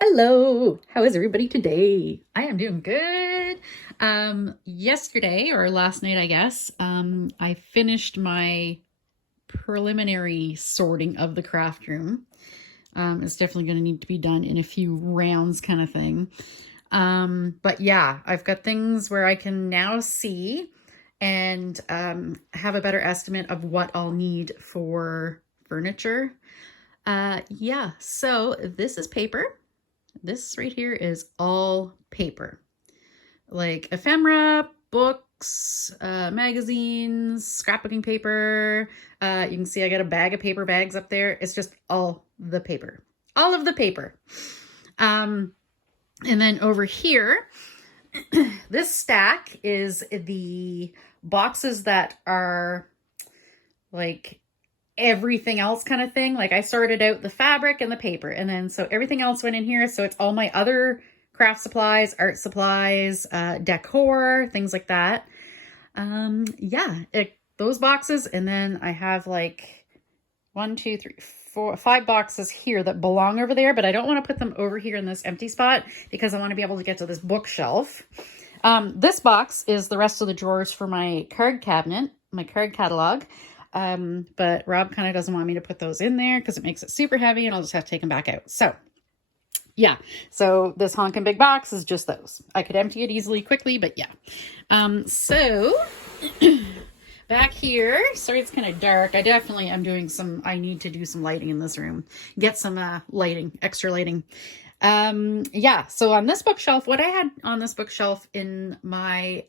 Hello, how is everybody today? I am doing good. Yesterday or last night, I guess, I finished my preliminary sorting of the craft room. It's definitely going to need to be done in a few rounds kind of thing. But yeah, I've got things where I can now see and have a better estimate of what I'll need for furniture. Yeah, so this is paper. This right here is all paper, like ephemera, books, magazines, scrapbooking paper. You can see I got a bag of paper bags up there. It's just all the paper, all of the paper. And then over here, this stack is the boxes that are like everything else kind of thing. Like I sorted out the fabric and the paper, and then so everything else went in here. So it's all my other craft supplies, art supplies, decor, things like that. Yeah, those boxes. And then I have like 1, 2, 3, 4, 5 boxes here that belong over there, but I don't want to put them over here in this empty spot because I want to be able to get to this bookshelf. This box is the rest of the drawers for my card cabinet, my card catalog. But Rob kind of doesn't want me to put those in there because it makes it super heavy and I'll just have to take them back out. So yeah, so this honking big box is just those. I could empty it easily, quickly, but yeah. So back here, sorry, it's kind of dark. I definitely am doing I need to do some lighting in this room, get some lighting, extra lighting. Yeah, so on this bookshelf, what I had on this bookshelf in my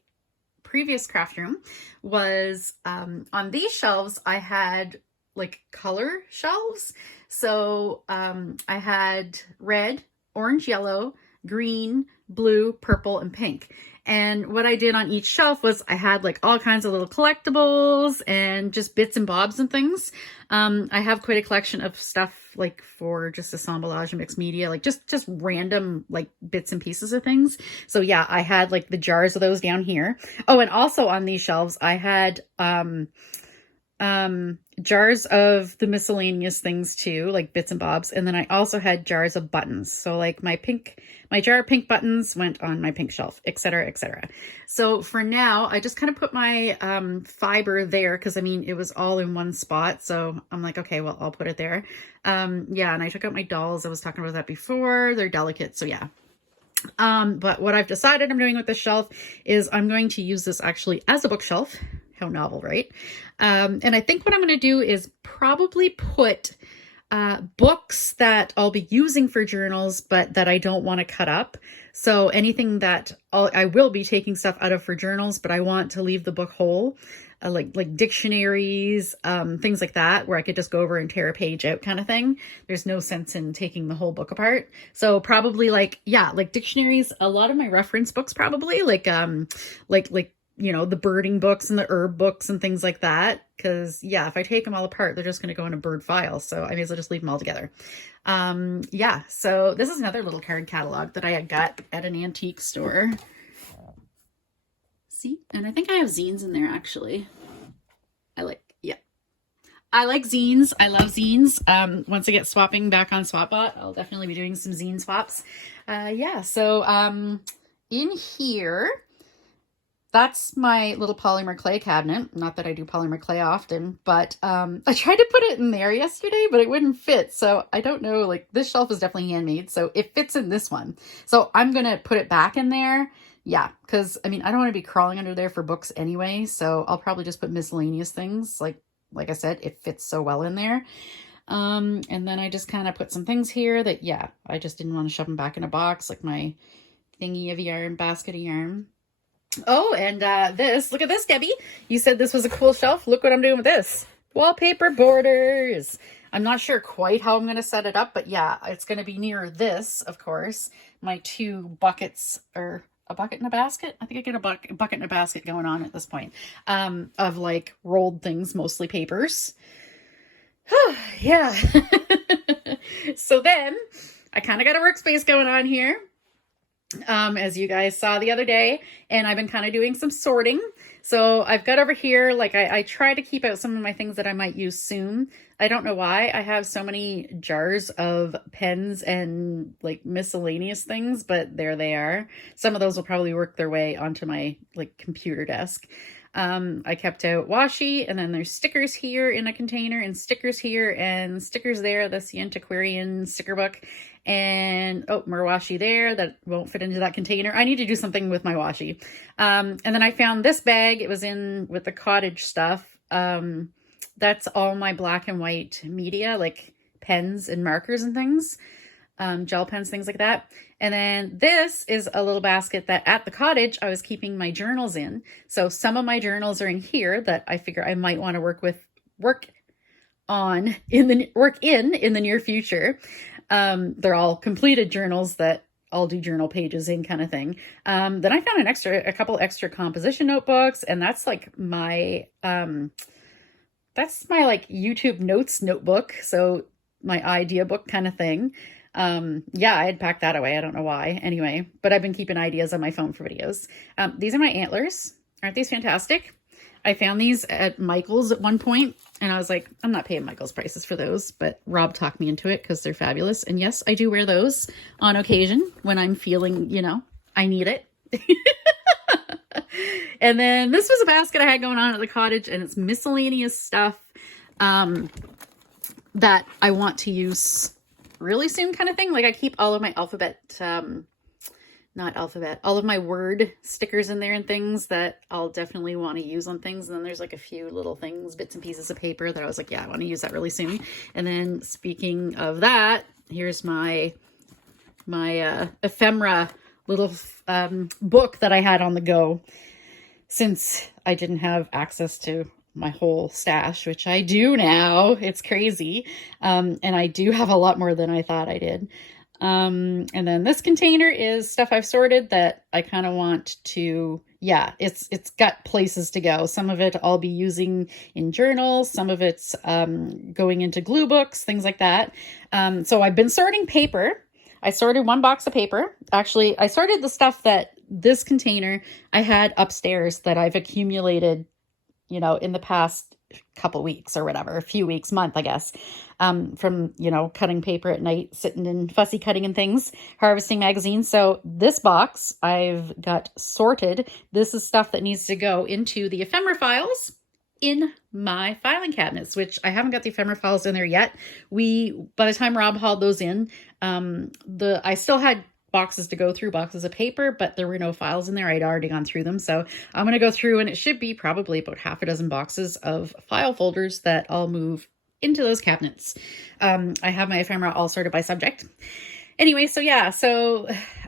previous craft room was on these shelves I had like color shelves. So I had red, orange, yellow, green, blue, purple, and pink. And what I did on each shelf was I had like all kinds of little collectibles and just bits and bobs and things. I have quite a collection of stuff like for just assemblage and mixed media, like just random like bits and pieces of things. So yeah, I had like the jars of those down here. Oh, and also on these shelves, I had jars of the miscellaneous things too, like bits and bobs. And then I also had jars of buttons. So like my jar of pink buttons went on my pink shelf, etc., etc. So for now, I just kind of put my fiber there because I mean, it was all in one spot. So I'm like, okay, well, I'll put it there. Yeah, and I took out my dolls. I was talking about that before. They're delicate. So yeah. But what I've decided I'm doing with this shelf is I'm going to use this actually as a bookshelf. How novel, right? And I think what I'm going to do is probably put books that I'll be using for journals, but that I don't want to cut up. So anything that I will be taking stuff out of for journals, but I want to leave the book whole, like dictionaries, things like that, where I could just go over and tear a page out kind of thing. There's no sense in taking the whole book apart. So probably like dictionaries, a lot of my reference books, probably like you know, the birding books and the herb books and things like that. Because yeah, if I take them all apart, they're just going to go in a bird file. So I may as well just leave them all together. Yeah, so this is another little card catalog that I had got at an antique store. See, and I think I have zines in there actually. I like zines. I love zines. Once I get swapping back on SwapBot, I'll definitely be doing some zine swaps. Yeah, so in here, that's my little polymer clay cabinet. Not that I do polymer clay often, but I tried to put it in there yesterday, but it wouldn't fit. So I don't know, like this shelf is definitely handmade, so it fits in this one. So I'm going to put it back in there. Yeah, because I mean, I don't want to be crawling under there for books anyway, so I'll probably just put miscellaneous things. Like I said, it fits so well in there. And then I just kind of put some things here that, yeah, I just didn't want to shove them back in a box, like my thingy of yarn, basket of yarn. Oh, and look at this, Debbie. You said this was a cool shelf. Look what I'm doing with this. Wallpaper borders. I'm not sure quite how I'm going to set it up, but yeah, it's going to be near this, of course. My 2 buckets, or a bucket and a basket? I think I get a bucket and a basket going on at this point, of like rolled things, mostly papers. Yeah. So then I kind of got a workspace going on here. as you guys saw the other day, and I've been kind of doing some sorting. So I've got over here, like I try to keep out some of my things that I might use soon. I don't know why I have so many jars of pens and like miscellaneous things, but there they are. Some of those will probably work their way onto my like computer desk. I kept out washi, and then there's stickers here in a container, and stickers here, and stickers there. That's the antiquarian sticker book. And oh, more washi there that won't fit into that container. I need to do something with my washi. And then I found this bag. It was in with the Collage stuff. That's all my black and white media, like pens and markers and things. Gel pens, things like that. And then this is a little basket that at the cottage I was keeping my journals in. So some of my journals are in here that I figure I might want to work in the near future. They're all completed journals that I'll do journal pages in, kind of thing. Then I found a couple extra composition notebooks, and that's like my like YouTube notes notebook. So my idea book kind of thing. Yeah, I had packed that away. I don't know why. Anyway, but I've been keeping ideas on my phone for videos. These are my antlers. Aren't these fantastic? I found these at Michael's at one point, and I was like, I'm not paying Michael's prices for those, but Rob talked me into it because they're fabulous. And yes, I do wear those on occasion when I'm feeling, I need it. And then this was a basket I had going on at the cottage, and it's miscellaneous stuff that I want to use really soon, kind of thing. Like I keep all of my all of my word stickers in there and things that I'll definitely want to use on things. And then there's like a few little things, bits and pieces of paper that I was like, yeah, I want to use that really soon. And then speaking of that, here's my ephemera little book that I had on the go since I didn't have access to my whole stash, which I do now. It's crazy. And I do have a lot more than I thought I did. And then this container is stuff I've sorted that I kind of want to, it's got places to go. Some of it I'll be using in journals. Some of it's going into glue books, things like that. So I've been sorting paper. I sorted one box of paper. Actually, I sorted the stuff that this container I had upstairs that I've accumulated, in the past couple weeks or whatever, a few weeks, month, I guess, from, cutting paper at night, sitting in fussy cutting and things, harvesting magazines. So this box I've got sorted. This is stuff that needs to go into the ephemera files in my filing cabinets, which I haven't got the ephemera files in there yet. By the time Rob hauled those in, I still had boxes to go through, boxes of paper, but there were no files in there. I'd already gone through them. So I'm going to go through, and it should be probably about half a dozen boxes of file folders that I'll move into those cabinets. I have my ephemera all sorted by subject. Anyway, so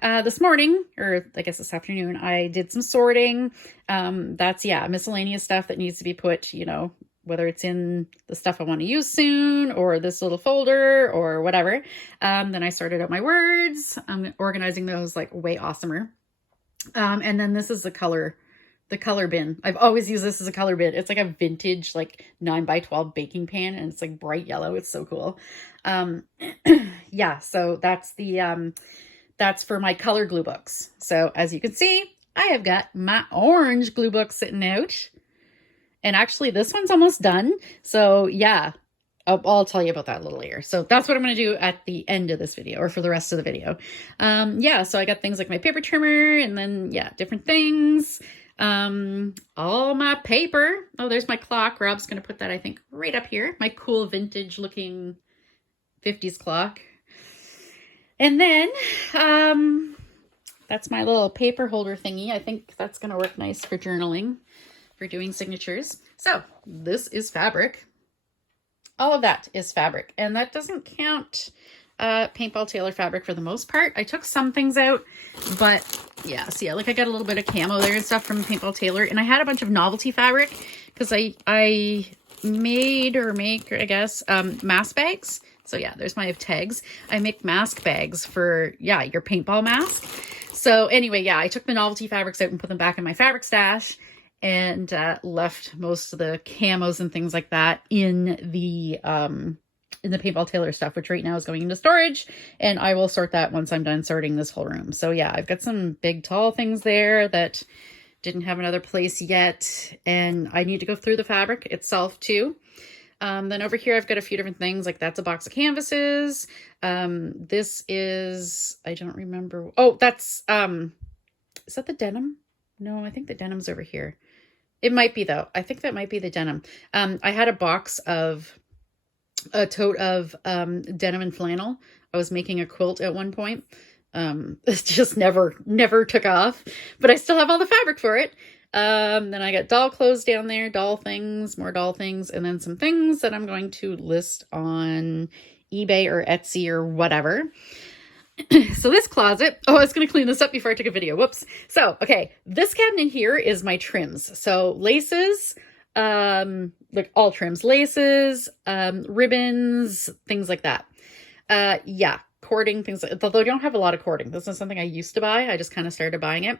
this morning, or I guess this afternoon, I did some sorting. That's miscellaneous stuff that needs to be put, whether it's in the stuff I want to use soon or this little folder or whatever. Then I sorted out my words. I'm organizing those like way awesomer. And then this is the color bin. I've always used this as a color bin. It's like a vintage, like 9x12 baking pan, and it's like bright yellow. It's so cool. So that's for my color glue books. So as you can see, I have got my orange glue book sitting out. And actually this one's almost done. So yeah, I'll tell you about that a little later. So that's what I'm going to do at the end of this video, or for the rest of the video. So I got things like my paper trimmer, and then different things. All my paper. Oh, there's my clock. Rob's going to put that, I think, right up here. My cool vintage looking 50s clock. And then, that's my little paper holder thingy. I think that's going to work nice for journaling, for doing signatures. So this is fabric. All of that is fabric, and that doesn't count paintball tailor fabric for the most part. I took some things out, but like I got a little bit of camo there and stuff from paintball tailor, and I had a bunch of novelty fabric because I made or make, I guess, mask bags. So there's my tags. I make mask bags for your paintball mask. So anyway, I took the novelty fabrics out and put them back in my fabric stash, and left most of the camos and things like that in the in the Paintball Tailor stuff, which right now is going into storage, and I will sort that once I'm done sorting this whole room. So yeah, I've got some big tall things there that didn't have another place yet, and I need to go through the fabric itself too. Then over here, I've got a few different things, like that's a box of canvases. This is, I don't remember. Oh, that's, is that the denim? No, I think the denim's over here. It might be though. I think that might be the denim. I had a box of a tote of denim and flannel. I was making a quilt at one point. It just never took off, but I still have all the fabric for it. Then I got doll clothes down there, doll things, more doll things, and then some things that I'm going to list on eBay or Etsy or whatever. So this closet, oh, I was going to clean this up before I took a video. Whoops. So, okay, this cabinet here is my trims. So laces, like all trims, laces, ribbons, things like that. Yeah, cording, things, although I don't have a lot of cording. This is something I used to buy. I just kind of started buying it.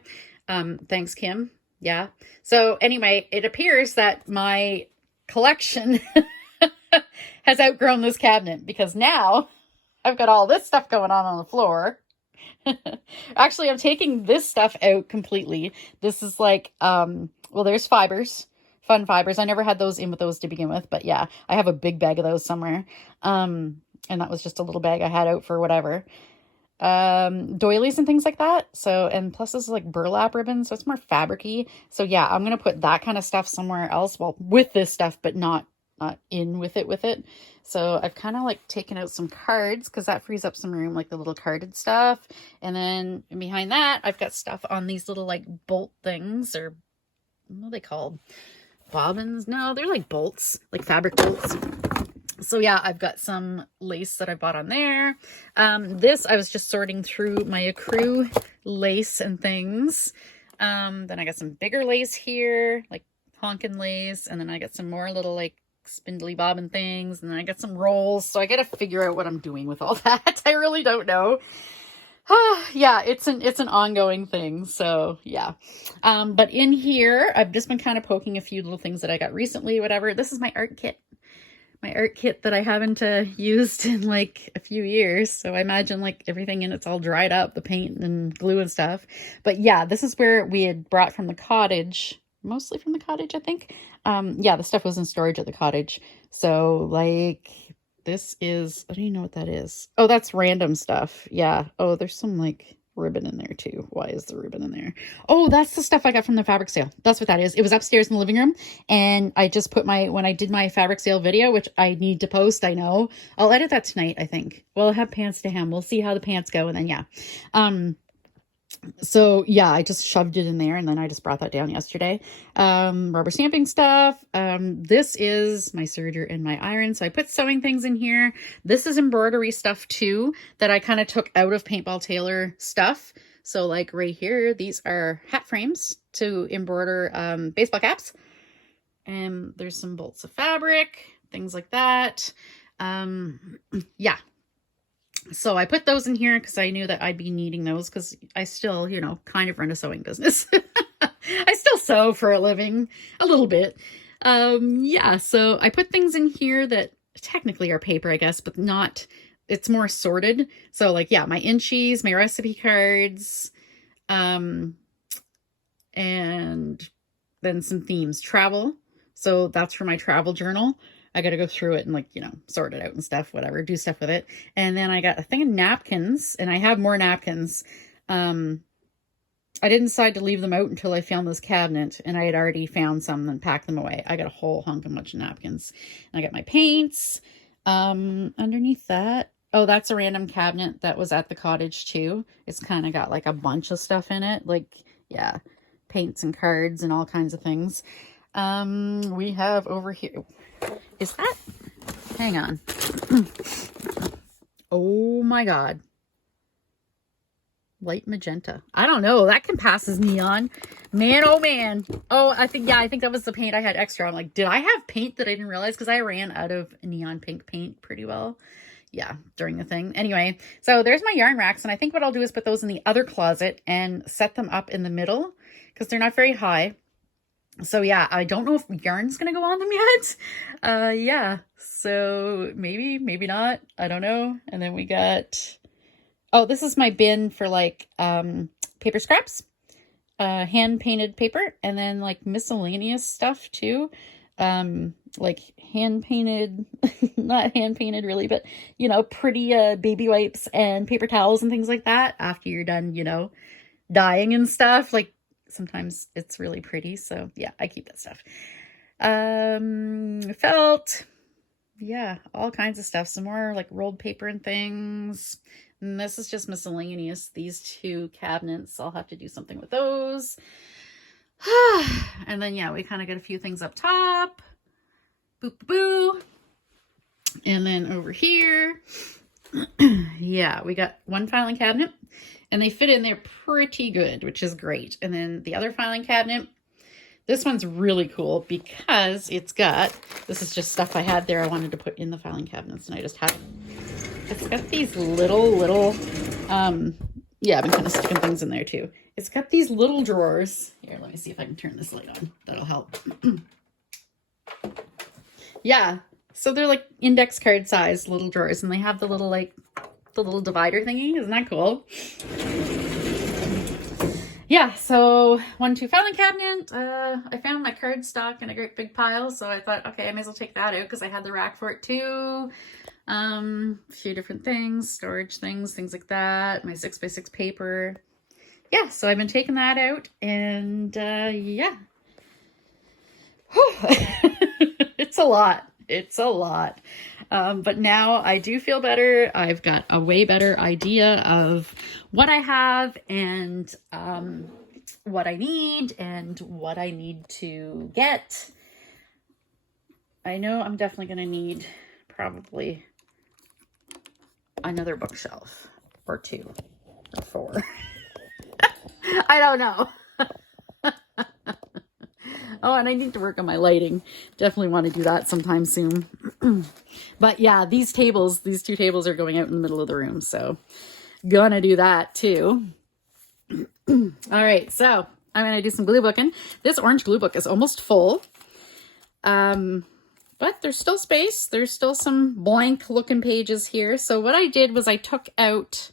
Thanks, Kim. Yeah. So anyway, it appears that my collection has outgrown this cabinet because now I've got all this stuff going on the floor. Actually, I'm taking this stuff out completely. This is like, well, there's fibers, fun fibers. I never had those in with those to begin with, but yeah, I have a big bag of those somewhere. And that was just a little bag I had out for whatever. Doilies and things like that. So, and plus this is like burlap ribbon, so it's more fabricy. So yeah, I'm going to put that kind of stuff somewhere else. Well, with this stuff, but not in with it. So I've kind of like taken out some cards because that frees up some room, like the little carded stuff. And then behind that, I've got stuff on these little like bolt things, or what are they called? Bobbins? No, they're like bolts, like fabric bolts. So yeah, I've got some lace that I bought on there. This, I was just sorting through my accrue lace and things. Then I got some bigger lace here, like honkin' lace. And then I got some more little like spindly bobbin things. And then I got some rolls. So I got to figure out what I'm doing with all that. I really don't know. Yeah, it's an ongoing thing. So yeah. But in here, I've just been kind of poking a few little things that I got recently, whatever. This is my art kit. My art kit that I haven't used in like a few years. So I imagine like everything in it's all dried up, the paint and glue and stuff. But yeah, this is where we had brought from the cottage, mostly from the cottage, I think. Yeah, the stuff was in storage at the cottage. So like this is, I don't even know what that is. Oh, that's random stuff. Yeah. Oh, there's some like ribbon in there too. Why is the ribbon in there? Oh, that's the stuff I got from the fabric sale. That's what that is. It was upstairs in the living room, and I just put when I did my fabric sale video, which I need to post, I know. I'll edit that tonight, I think. Well, I'll have pants to hem. We'll see how the pants go, and then yeah. So yeah, I just shoved it in there, and then I just brought that down yesterday. Rubber stamping stuff. This is my serger and my iron. So I put sewing things in here. This is embroidery stuff too, that I kind of took out of Paintball Tailor stuff. So like right here, these are hat frames to embroider baseball caps. And there's some bolts of fabric, things like that. Yeah. So I put those in here because I knew that I'd be needing those because I still, you know, kind of run a sewing business. I still sew for a living, a little bit. Yeah, so I put things in here that technically are paper, I guess, but not, it's more sorted. So like, yeah, my inchies, my recipe cards, and then some themes, travel. So that's for my travel journal. I got to go through it and like, you know, sort it out and stuff, whatever, do stuff with it. And then I got a thing of napkins, and I have more napkins. I didn't decide to leave them out until I found this cabinet, and I had already found some and packed them away. I got a whole hunk of bunch of napkins. And I got my paints, underneath that. Oh, that's a random cabinet that was at the cottage too. It's kind of got like a bunch of stuff in it. Like, yeah, paints and cards and all kinds of things. We have over here, is that, hang on. Oh my God. Light magenta. I don't know. That can pass as neon. Man, oh man. Oh, I think that was the paint I had extra. I'm like, did I have paint that I didn't realize? Because I ran out of neon pink paint pretty well. Yeah, during the thing. Anyway, so there's my yarn racks. And I think what I'll do is put those in the other closet and set them up in the middle because they're not very high. So yeah, I don't know if yarn's gonna go on them yet. Yeah, so maybe, maybe not. I don't know. And then we got, oh, this is my bin for like paper scraps, hand painted paper, and then like miscellaneous stuff too. Like hand painted, not hand painted really, but you know, pretty baby wipes and paper towels and things like that after you're done, you know, dyeing and stuff. Like sometimes it's really pretty. So yeah, I keep that stuff. Felt, yeah, all kinds of stuff. Some more like rolled paper and things. And this is just miscellaneous. These two cabinets, I'll have to do something with those. And then yeah, we kind of got a few things up top. Boo boo boo. And then over here, yeah, we got one filing cabinet and they fit in there pretty good, which is great. And then the other filing cabinet, this one's really cool because it's got, this is just stuff I had there I wanted to put in the filing cabinets, and I just have, it's got these little, yeah, I've been kind of sticking things in there too. It's got these little drawers. Here, let me see if I can turn this light on. That'll help. Yeah, so they're like index card size little drawers, and they have the little like the little divider thingy. Isn't that cool? Yeah, so 1-2 filing cabinet. I found my card stock in a great big pile, so I thought, okay, I may as well take that out because I had the rack for it too. A few different things, storage things like that. My 6x6 paper. Yeah, so I've been taking that out, and yeah. It's a lot. It's a lot. But now I do feel better. I've got a way better idea of what I have and what I need and what I need to get. I know I'm definitely going to need probably another bookshelf or 2 or 4. I don't know. Oh, and I need to work on my lighting. Definitely want to do that sometime soon. But yeah, these 2 tables are going out in the middle of the room. So gonna do that too. All right, so I'm gonna do some glue booking. This orange glue book is almost full. But there's still space. There's still some blank looking pages here. So what I did was I took out,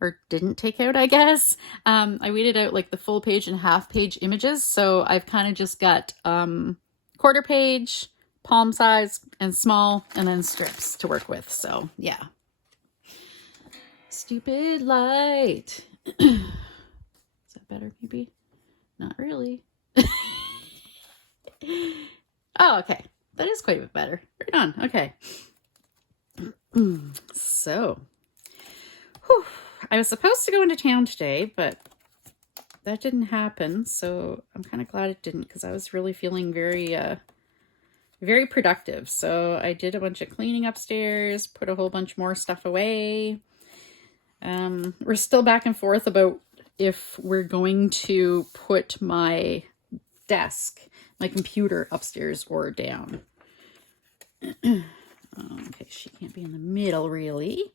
or didn't take out, I guess. I weeded out like the full page and half page images. So I've kind of just got quarter page, palm size, and small, and then strips to work with. So yeah. Stupid light. Is that better maybe? Not really. Oh, okay. That is quite a bit better. Right on. Okay. So, whew. I was supposed to go into town today, but that didn't happen. So I'm kind of glad it didn't, because I was really feeling very, very productive. So I did a bunch of cleaning upstairs, put a whole bunch more stuff away. We're still back and forth about if we're going to put my desk, my computer upstairs or down. Okay, she can't be in the middle really.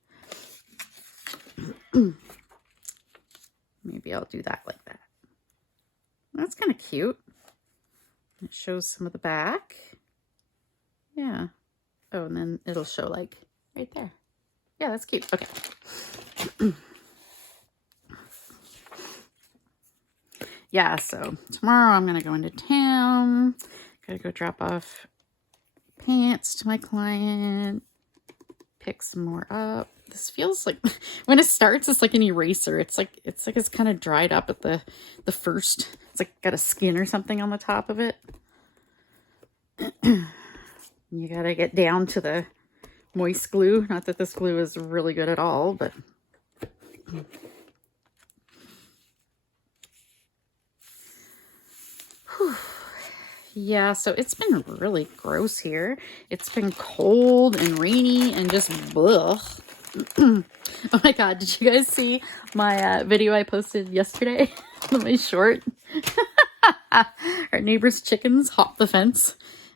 Maybe I'll do that like that. That's kind of cute. It shows some of the back. Yeah. Oh, and then it'll show like right there. Yeah, that's cute. Okay. Yeah, so tomorrow I'm going to go into town. Got to go drop off pants to my client. Pick some more up. This feels like, when it starts, it's like an eraser. It's like it's kind of dried up at the first. It's like got a skin or something on the top of it. You got to get down to the moist glue. Not that this glue is really good at all, but whew. Yeah, so it's been really gross here. It's been cold and rainy and just blech. Oh my god, did you guys see my video I posted yesterday? My short. Our neighbor's chickens hopped the fence,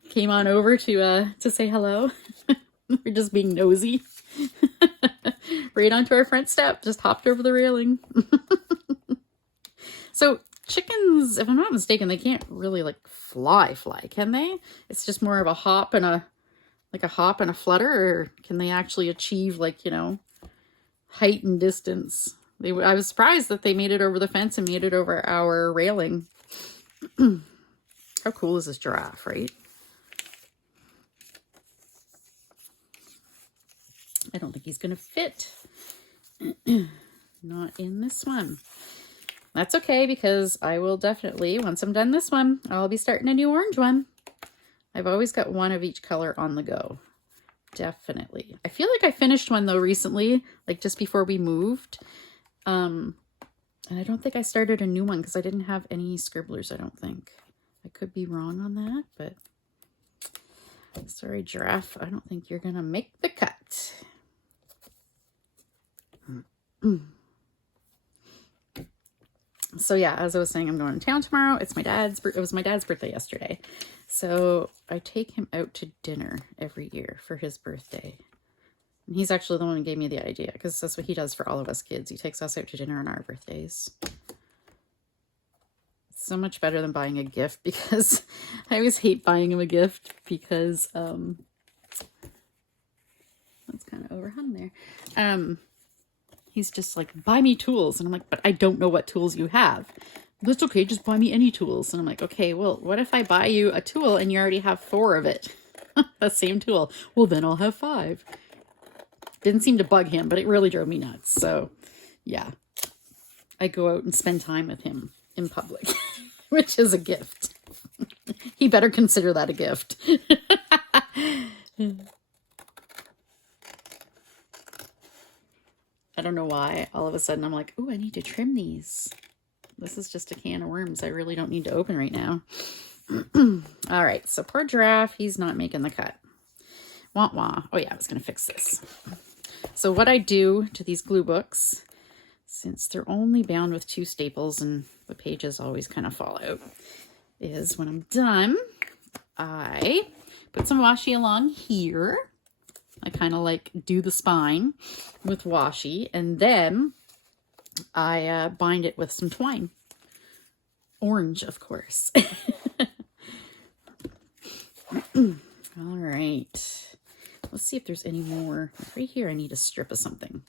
came on over to say hello. We're just being nosy. Right onto our front step, just hopped over the railing. So chickens, if I'm not mistaken, they can't really like fly, can they? It's just more of a hop and a flutter, or can they actually achieve, like, you know, height and distance? I was surprised that they made it over the fence and made it over our railing. How cool is this giraffe, right? I don't think he's gonna fit. Not in this one. That's okay, because I will definitely, once I'm done this one, I'll be starting a new orange one. I've always got one of each color on the go. Definitely. I feel like I finished one though recently, like just before we moved. And I don't think I started a new one because I didn't have any scribblers, I don't think. I could be wrong on that, but sorry, giraffe, I don't think you're gonna make the cut. So yeah, as I was saying, I'm going to town tomorrow. It was my dad's birthday yesterday. So I take him out to dinner every year for his birthday. And he's actually the one who gave me the idea, because that's what he does for all of us kids. He takes us out to dinner on our birthdays. It's so much better than buying a gift, because I always hate buying him a gift because that's kind of overhung there. He's just like, buy me tools. And I'm like, but I don't know what tools you have. That's okay, just buy me any tools. And I'm like, okay, well, what if I buy you a tool and you already have 4 of it? The same tool. Well, then I'll have 5. Didn't seem to bug him, but it really drove me nuts. So yeah, I go out and spend time with him in public, which is a gift. He better consider that a gift. I don't know why all of a sudden I'm like, oh, I need to trim these. This is just a can of worms I really don't need to open right now. All right, so poor giraffe, he's not making the cut. Wah wah. Oh yeah, I was gonna fix this. So what I do to these glue books, since they're only bound with 2 staples and the pages always kind of fall out, is when I'm done, I put some washi along here. I kind of like do the spine with washi, and then I bind it with some twine. Orange, of course. All right. Let's see if there's any more. Right here, I need a strip of something.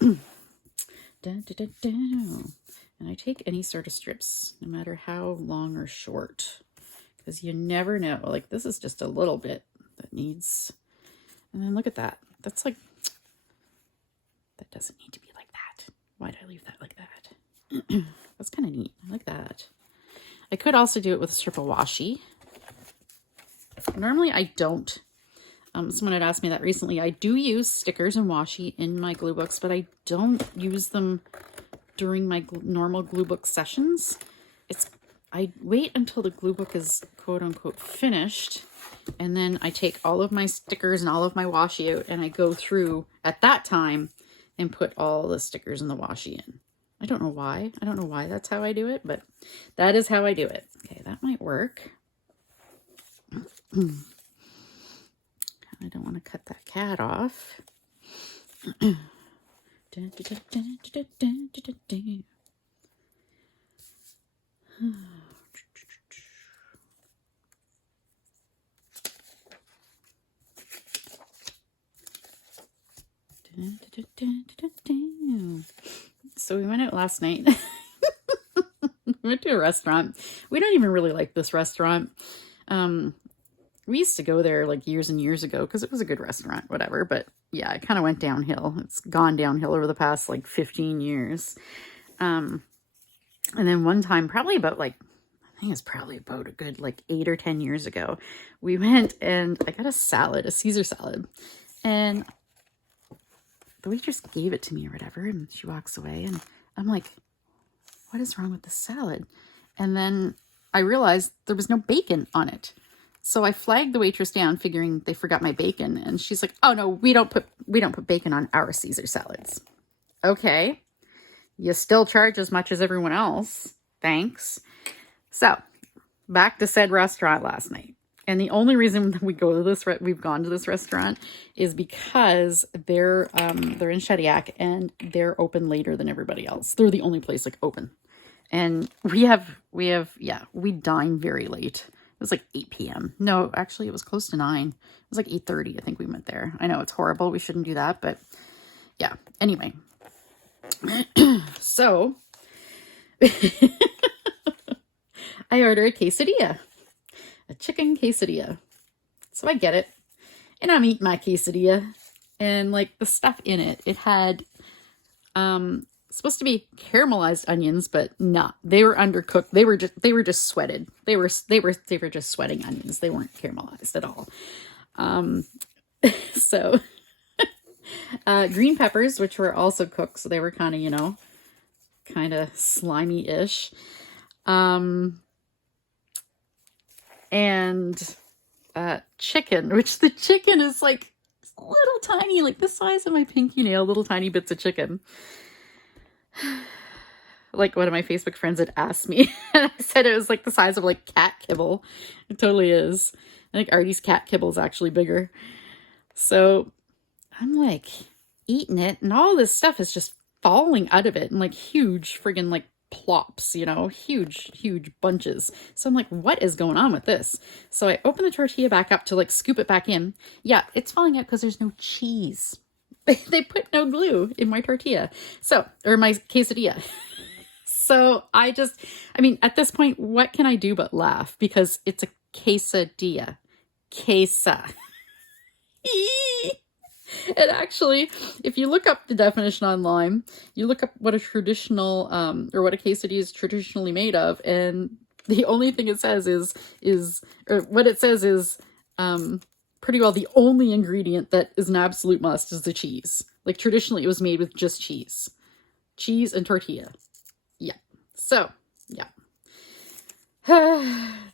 And I take any sort of strips, no matter how long or short, because you never know. Like, this is just a little bit that needs... And then look at that. That's like... That doesn't need to be like that. Why did I leave that like that? That's kind of neat. I like that. I could also do it with a strip of washi. Normally, I don't. Someone had asked me that recently. I do use stickers and washi in my glue books, but I don't use them during my normal glue book sessions. I wait until the glue book is quote unquote finished, and then I take all of my stickers and all of my washi out, and I go through at that time and put all the stickers and the washi in. I don't know why. I don't know why that's how I do it, but that is how I do it. Okay, that might work. I don't want to cut that cat off. So we went out last night. We went to a restaurant. We don't even really like this restaurant. We used to go there like years and years ago because it was a good restaurant, whatever. But yeah, it kind of went downhill. It's gone downhill over the past like 15 years. And then one time, probably about like, I think it's probably about a good like 8 or 10 years ago, we went and I got a salad, a Caesar salad. And the waitress gave it to me or whatever, and she walks away, and I'm like, what is wrong with the salad? And then I realized there was no bacon on it. So I flagged the waitress down, figuring they forgot my bacon, and she's like, oh no, we don't put bacon on our Caesar salads. Okay. You still charge as much as everyone else. Thanks. So back to said restaurant last night. And the only reason we've gone to this restaurant is because they're in Shediac and they're open later than everybody else. They're the only place like open. And we dine very late. It was like 8 p.m. No, actually it was close to 9. It was like 8:30. I think we went there. I know it's horrible. We shouldn't do that, but yeah. Anyway. So I ordered a quesadilla, a chicken quesadilla. So I get it, and I'm eating my quesadilla, and like the stuff in it, it had supposed to be caramelized onions, but nah, they were undercooked. They were just sweated. They were just sweating onions. They weren't caramelized at all. So green peppers, which were also cooked, so they were kind of, you know, kind of slimy-ish. And chicken, which the chicken is like little tiny, like the size of my pinky nail, little tiny bits of chicken. Like one of my Facebook friends had asked me, and I said it was like the size of like cat kibble. It totally is. I think Artie's cat kibble is actually bigger. So I'm like eating it, and all this stuff is just falling out of it in like huge friggin' like plops, you know, huge bunches. So I'm like, what is going on with this? So I open the tortilla back up to like scoop it back in. Yeah, it's falling out because there's no cheese. They put no glue in my tortilla. So, or my quesadilla. So I mean, at this point, what can I do but laugh? Because it's a quesadilla. Quesa. And actually, if you look up the definition online, you look up what a traditional, or what a quesadilla is traditionally made of, and the only thing it says or what it says is, pretty well the only ingredient that is an absolute must is the cheese. Like traditionally it was made with just cheese. Cheese and tortilla. Yeah. So, yeah.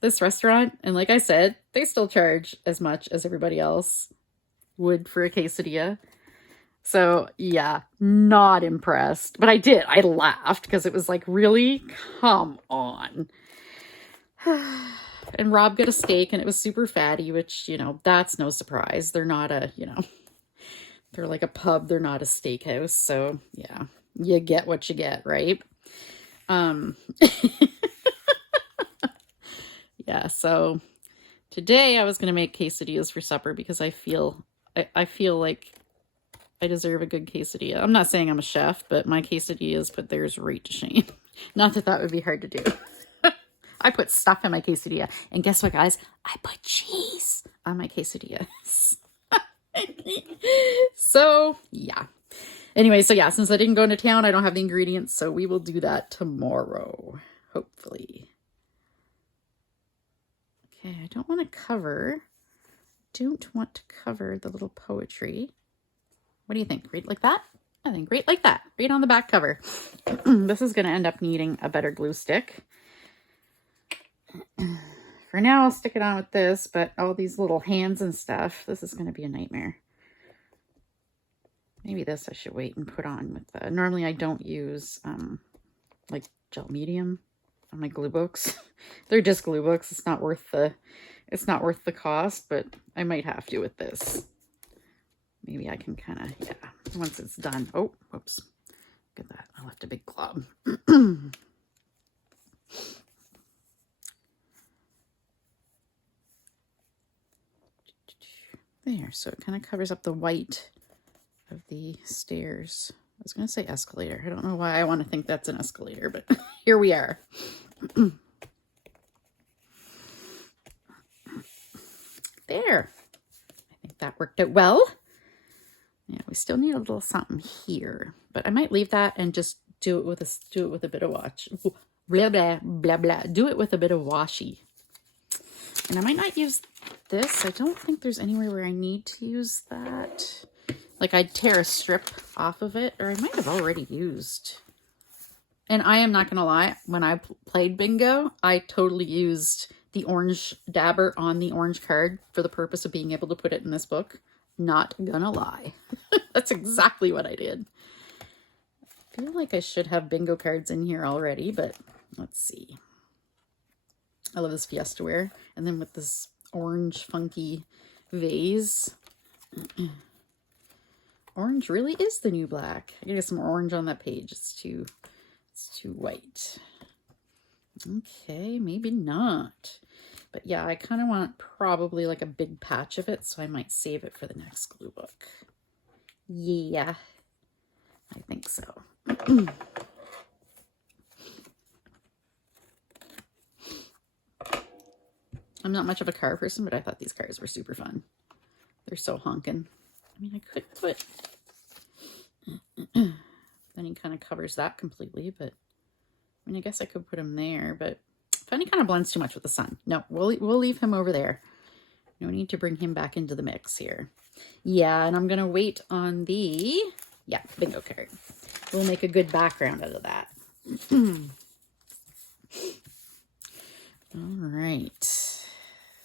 This restaurant, and like I said, they still charge as much as everybody else would for a quesadilla. So yeah, not impressed. But I laughed because it was like, really? Come on. And Rob got a steak and it was super fatty, which, you know, that's no surprise. They're not a, you know, they're like a pub. They're not a steakhouse. So yeah, you get what you get, right? Yeah, so today I was going to make quesadillas for supper because I feel like I deserve a good quesadilla. I'm not saying I'm a chef, but my quesadillas put theirs right to shame. Not that that would be hard to do. I put stuff in my quesadilla. And guess what, guys? I put cheese on my quesadilla. So, yeah. Anyway, so yeah, since I didn't go into town, I don't have the ingredients, so we will do that tomorrow, hopefully. Okay, I don't want to cover the little poetry. What do you think? Right like that? I think right like that. Right on the back cover. This is going to end up needing a better glue stick. For now, I'll stick it on with this, but all these little hands and stuff, this is going to be a nightmare. Maybe this I should wait and put on with the... Normally I don't use like gel medium on my glue books. They're just glue books. It's not worth the cost, but I might have to with this. Maybe I can kind of, yeah, once it's done. Oh, whoops. Look at that. I left a big glob. There, so it kind of covers up the white of the stairs. I was going to say escalator. I don't know why I want to think that's an escalator, but here we are. There. I think that worked out well. Yeah, we still need a little something here, but I might leave that and just do it with a bit of wash. Blah, blah, blah, blah. Do it with a bit of washi. And I might not use this. I don't think there's anywhere where I need to use that. Like I'd tear a strip off of it, or I might have already used. And I am not going to lie, when I played bingo, I totally used the orange dabber on the orange card for the purpose of being able to put it in this book. Not gonna lie. That's exactly what I did. I feel like I should have bingo cards in here already, but let's see. I love this Fiesta ware. And then with this orange funky vase. Orange really is the new black. I gotta get some orange on that page. It's too white. Okay, maybe not. But yeah, I kind of want probably like a big patch of it, so I might save it for the next glue book. Yeah, I think so. I'm not much of a car person, but I thought these cars were super fun. They're so honkin'. I mean, I could put... then he kind of covers that completely, but... I mean, I guess I could put him there, but... Funny kind of blends too much with the sun. No, we'll leave him over there. No need to bring him back into the mix here. Yeah, and I'm going to wait on the... Yeah, bingo card. We'll make a good background out of that. All right.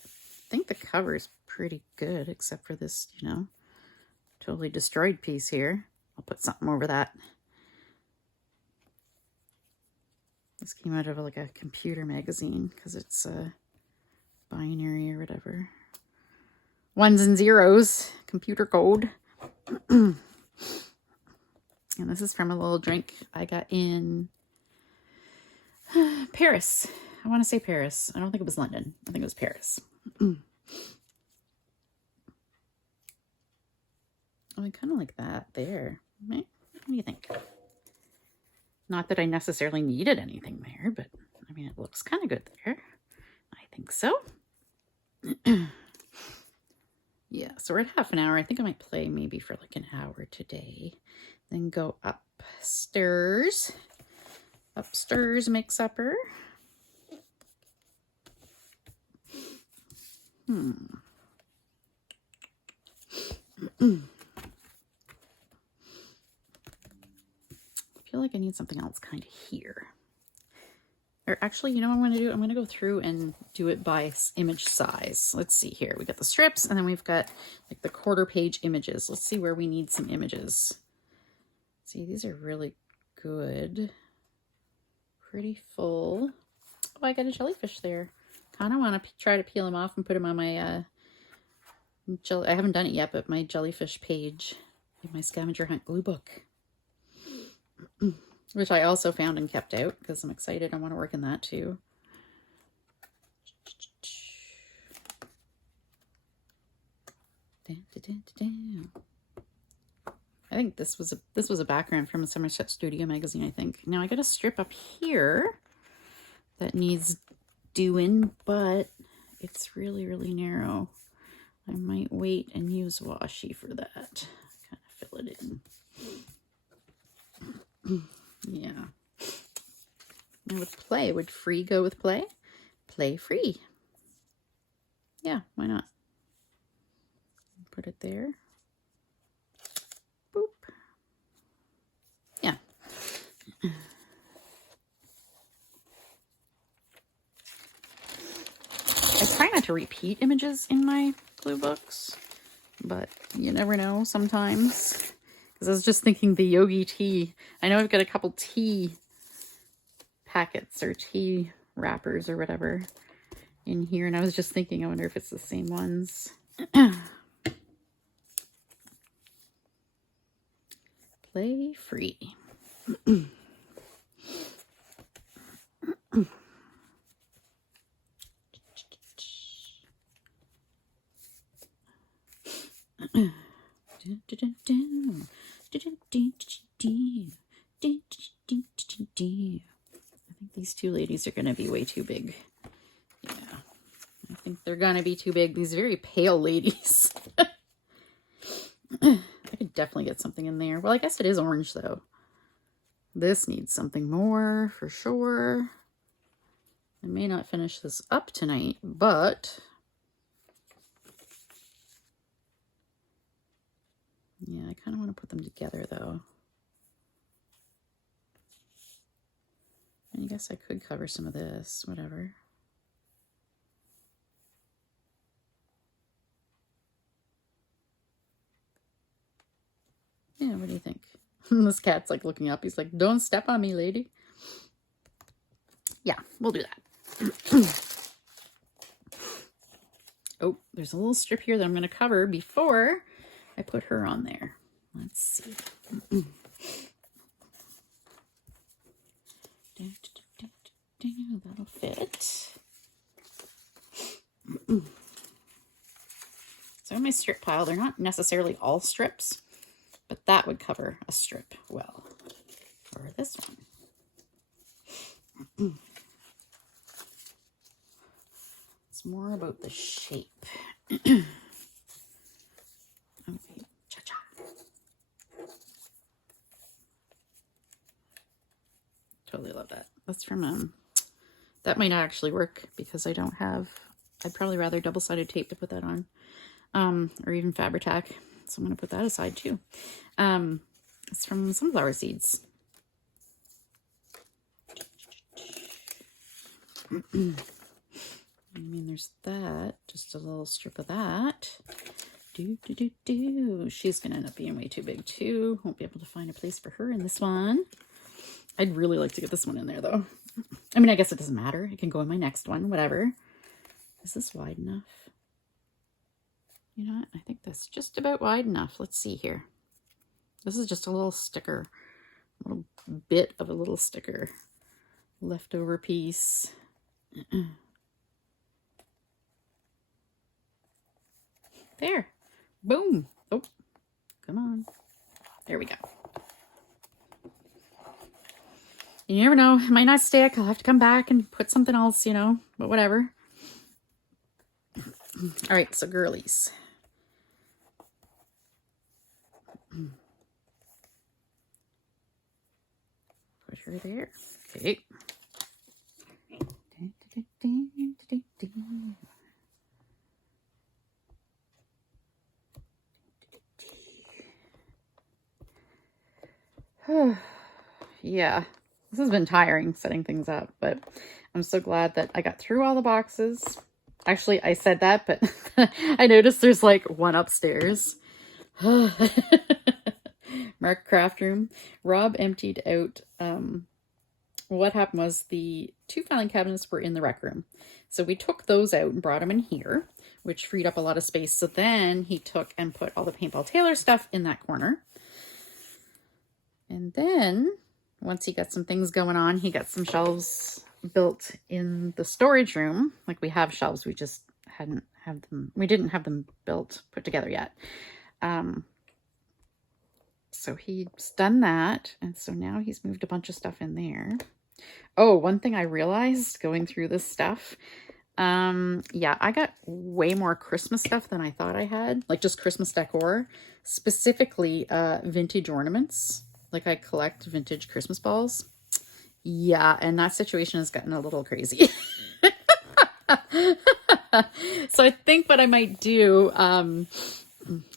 I think the cover is pretty good, except for this, you know, totally destroyed piece here. I'll put something over that. This came out of like a computer magazine because it's a binary or whatever. Ones and zeros, computer code. And this is from a little drink I got in Paris. I want to say Paris. I don't think it was London. I think it was Paris. Oh, I kind of like that there. What do you think? Not that I necessarily needed anything there, but I mean, it looks kind of good there. I think so. Yeah, so we're at half an hour. I think I might play maybe for like an hour today. Then go upstairs. Upstairs, make supper. I feel like I need something else kind of here. Or actually, you know what I'm going to do? I'm going to go through and do it by image size. Let's see here. We got the strips, and then we've got like the quarter page images. Let's see where we need some images. See, these are really good. Pretty full. Oh, I got a jellyfish there. Kind of want to try to peel him off and put him on my I haven't done it yet, but my jellyfish page in my scavenger hunt glue book. Which I also found and kept out because I'm excited. I want to work in that too. I think this was a background from a Somerset Studio magazine, I think. Now I got a strip up here that needs doing, but it's really, really narrow. I might wait and use washi for that. Kind of fill it in. Yeah. Now with play, would free go with play? Play free. Yeah, why not? Put it there. Boop. Yeah. I try not to repeat images in my glue books, but you never know sometimes. Because I was just thinking the Yogi tea. I know I've got a couple tea packets or tea wrappers or whatever in here, and I was just thinking, I wonder if it's the same ones. Play free. I think these two ladies are going to be way too big. Yeah, I think they're going to be too big. These very pale ladies. I could definitely get something in there. Well, I guess it is orange, though. This needs something more, for sure. I may not finish this up tonight, but... yeah, I kind of want to put them together, though. And I guess I could cover some of this, whatever. Yeah, what do you think? This cat's like looking up. He's like, don't step on me, lady. Yeah, we'll do that. Oh, there's a little strip here that I'm going to cover before I put her on there. Let's see. That'll fit. So in my strip pile, they're not necessarily all strips, but that would cover a strip well. Or this one. It's more about the shape. Okay, cha-cha. Totally love that. That's from, that might not actually work because I don't have, I'd probably rather double-sided tape to put that on. Or even Fabri-Tac. So I'm going to put that aside too. It's from Sunflower Seeds. I mean, there's that. Just a little strip of that. She's going to end up being way too big too. Won't be able to find a place for her in this one. I'd really like to get this one in there though. I mean, I guess it doesn't matter. It can go in my next one, whatever. Is this wide enough? You know what? I think that's just about wide enough. Let's see here. This is just a little sticker. A little bit of a little sticker. Leftover piece. There. Boom. Oh, come on. There we go. You never know. It might not stick. I'll have to come back and put something else, you know, but whatever. All right, so girlies. Put her there. Okay. Yeah, this has been tiring setting things up, but I'm so glad that I got through all the boxes. Actually, I said that, but I noticed there's like one upstairs. Mark Craft Room. Rob emptied out, what happened was the 2 filing cabinets were in the rec room. So we took those out and brought them in here, which freed up a lot of space. So then he took and put all the Paintball Tailor stuff in that corner. And then once he got some things going on, he got some shelves built in the storage room. Like we have shelves, we just didn't have them built, put together yet. So he's done that. And so now he's moved a bunch of stuff in there. Oh, one thing I realized going through this stuff. Yeah, I got way more Christmas stuff than I thought I had. Like just Christmas decor, specifically vintage ornaments. Like I collect vintage Christmas balls. Yeah, and that situation has gotten a little crazy. So I think what I might do, I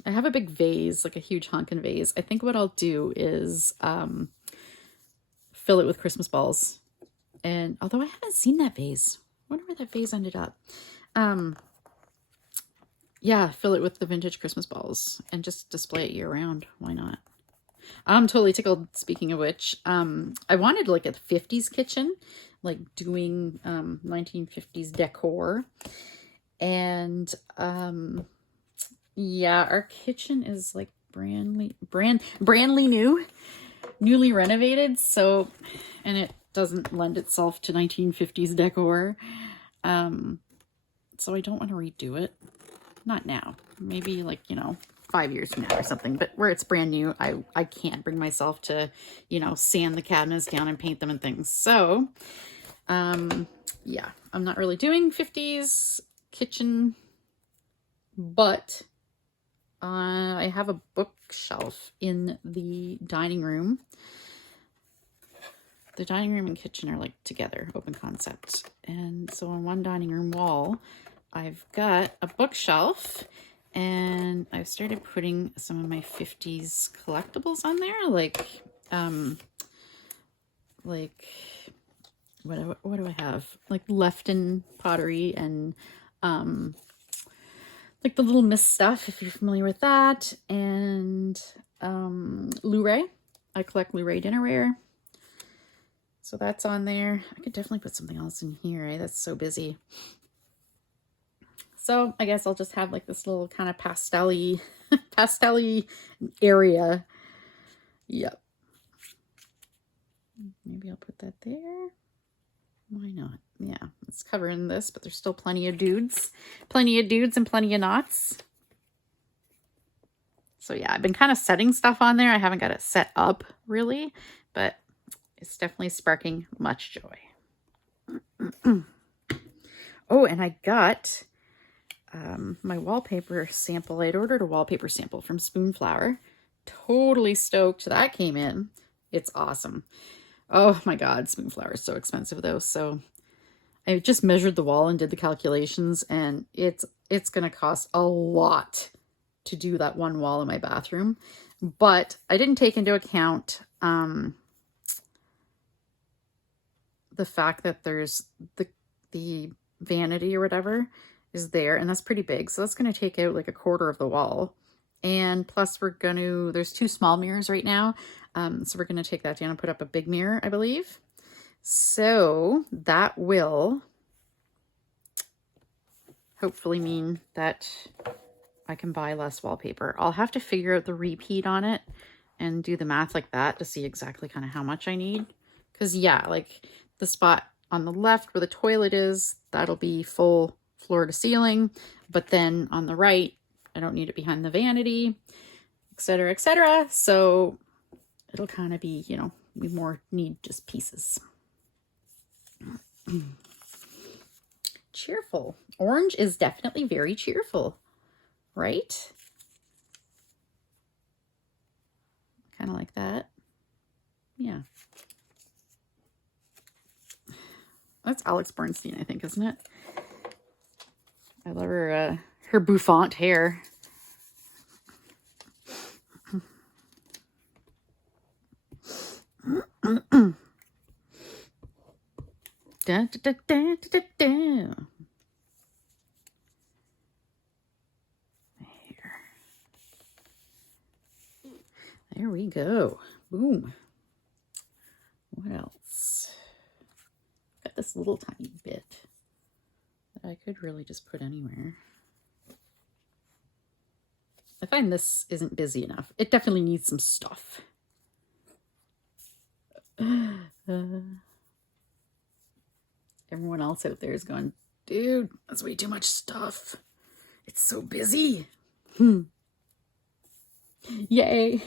have a big vase, like a huge honkin' vase. I think what I'll do is fill it with Christmas balls. And although I haven't seen that vase, I wonder where that vase ended up. Yeah, fill it with the vintage Christmas balls and just display it year round. Why not? I'm totally tickled. Speaking of which, I wanted like a 50s kitchen, like doing 1950s decor. And yeah, our kitchen is like brandly newly renovated. So, and it doesn't lend itself to 1950s decor. So I don't want to redo it. Not now. Maybe like, you know, 5 years from now or something, but where it's brand new, I can't bring myself to, you know, sand the cabinets down and paint them and things. So, yeah, I'm not really doing 50s kitchen, but I have a bookshelf in the dining room. The dining room and kitchen are like together, open concept. And so on one dining room wall, I've got a bookshelf. And I've started putting some of my 50s collectibles on there, like what do I have? Like Lefton pottery and like the Little Miss stuff, if you're familiar with that, and Blu-ray. I collect Blu-ray dinnerware, so that's on there. I could definitely put something else in here. Eh? That's so busy. So I guess I'll just have like this little kind of pastel-y area. Yep. Maybe I'll put that there. Why not? Yeah, it's covering this, but there's still plenty of dudes. Plenty of dudes and plenty of knots. So yeah, I've been kind of setting stuff on there. I haven't got it set up really, but it's definitely sparking much joy. Oh, and I got my wallpaper sample. I'd ordered a wallpaper sample from Spoonflower. Totally stoked that came in. It's awesome. Oh my God, Spoonflower is so expensive though. So I just measured the wall and did the calculations, and it's going to cost a lot to do that one wall in my bathroom. But I didn't take into account the fact that there's the vanity or whatever is there, and that's pretty big. So that's going to take out like a quarter of the wall. And plus there's 2 small mirrors right now. So we're going to take that down and put up a big mirror, I believe. So that will hopefully mean that I can buy less wallpaper. I'll have to figure out the repeat on it and do the math like that to see exactly kind of how much I need. Because yeah, like the spot on the left where the toilet is, that'll be full floor to ceiling. But then on the right, I don't need it behind the vanity, etc., etc. So it'll kind of be, you know, we more need just pieces. Cheerful. Orange is definitely very cheerful, right? Kind of like that. Yeah. That's Alex Bernstein, I think, isn't it? I love her bouffant hair. Da, da, da, da, da. There we go. Boom. What else? Got this little tiny bit that I could really just put anywhere. I find this isn't busy enough. It definitely needs some stuff. Everyone else out there is going, dude, that's way too much stuff. It's so busy. Yay.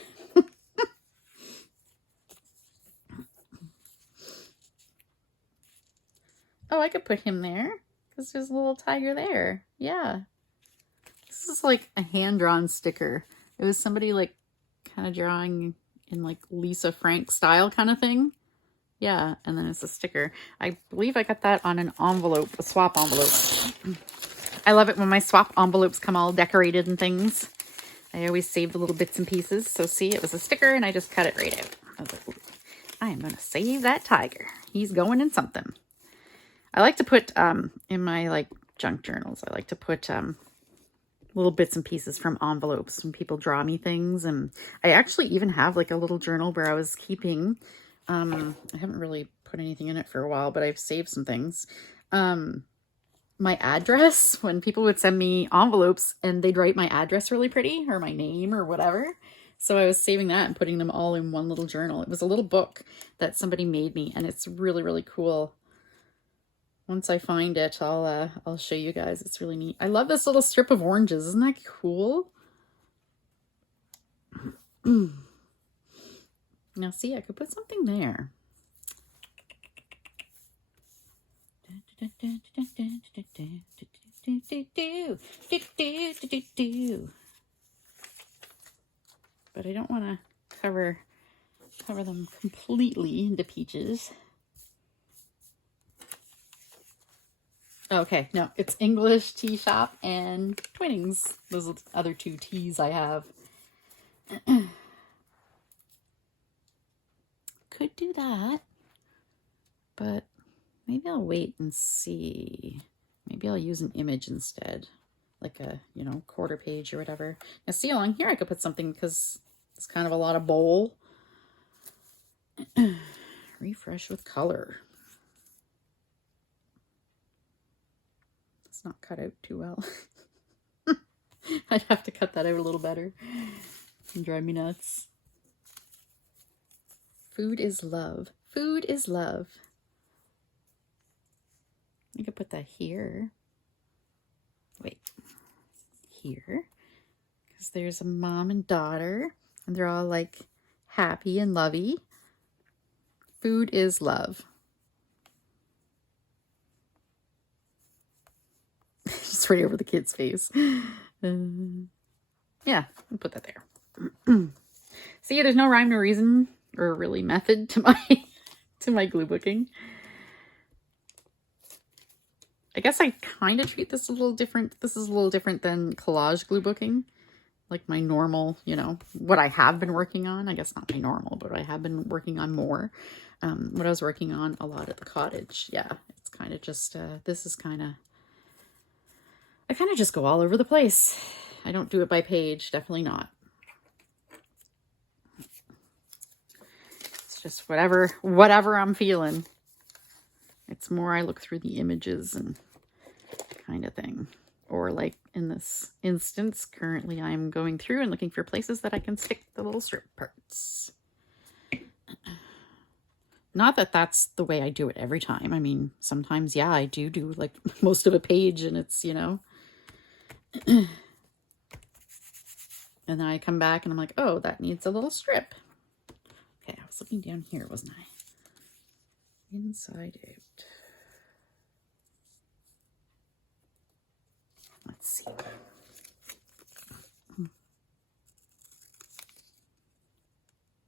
Oh, I could put him there because there's a little tiger there. Yeah. This is like a hand-drawn sticker. It was somebody like kind of drawing in like Lisa Frank style kind of thing. Yeah, and then it's a sticker. I believe I got that on an envelope, a swap envelope. I love it when my swap envelopes come all decorated and things. I always save the little bits and pieces. So see, it was a sticker and I just cut it right out. I was like, ooh, I am going to save that tiger. He's going in something. I like to put in my like junk journals, I like to put little bits and pieces from envelopes when people draw me things. And I actually even have like a little journal where I was keeping, I haven't really put anything in it for a while, but I've saved some things. My address, when people would send me envelopes and they'd write my address really pretty or my name or whatever. So I was saving that and putting them all in one little journal. It was a little book that somebody made me, and it's really, really cool. Once I find it, I'll show you guys. It's really neat. I love this little strip of oranges. Isn't that cool? Now see, I could put something there. But I don't want to cover them completely into peaches. Okay, no, it's English Tea Shop and Twinings. Those are the other 2 teas I have. Could do that, but maybe I'll wait and see. Maybe I'll use an image instead, like a, you know, quarter page or whatever. Now see, along here I could put something because it's kind of a lot of bowl. Refresh with color. Not cut out too well. I'd have to cut that out a little better. It'd drive me nuts. Food is love. Food is love. You could put that here. Wait, here. Because there's a mom and daughter, and they're all like happy and lovey. Food is love. Just right over the kid's face. Yeah, I'll put that there. See, there's no rhyme, no reason, or really method to my glue booking. I guess I kind of treat this a little different. This is a little different than collage glue booking. Like my normal, you know, what I have been working on. I guess not my normal, but I have been working on more. What I was working on a lot at the cottage. Yeah, it's kind of just, this is kind of, I kind of just go all over the place. I don't do it by page, definitely not. It's just whatever I'm feeling. It's more I look through the images and kind of thing. Or like in this instance, currently I'm going through and looking for places that I can stick the little strip parts. Not that that's the way I do it every time. I mean, sometimes, yeah, I do like most of a page and it's, you know. And then I come back and I'm like, oh, that needs a little strip. Okay, I was looking down here, wasn't I? Inside out. Let's see.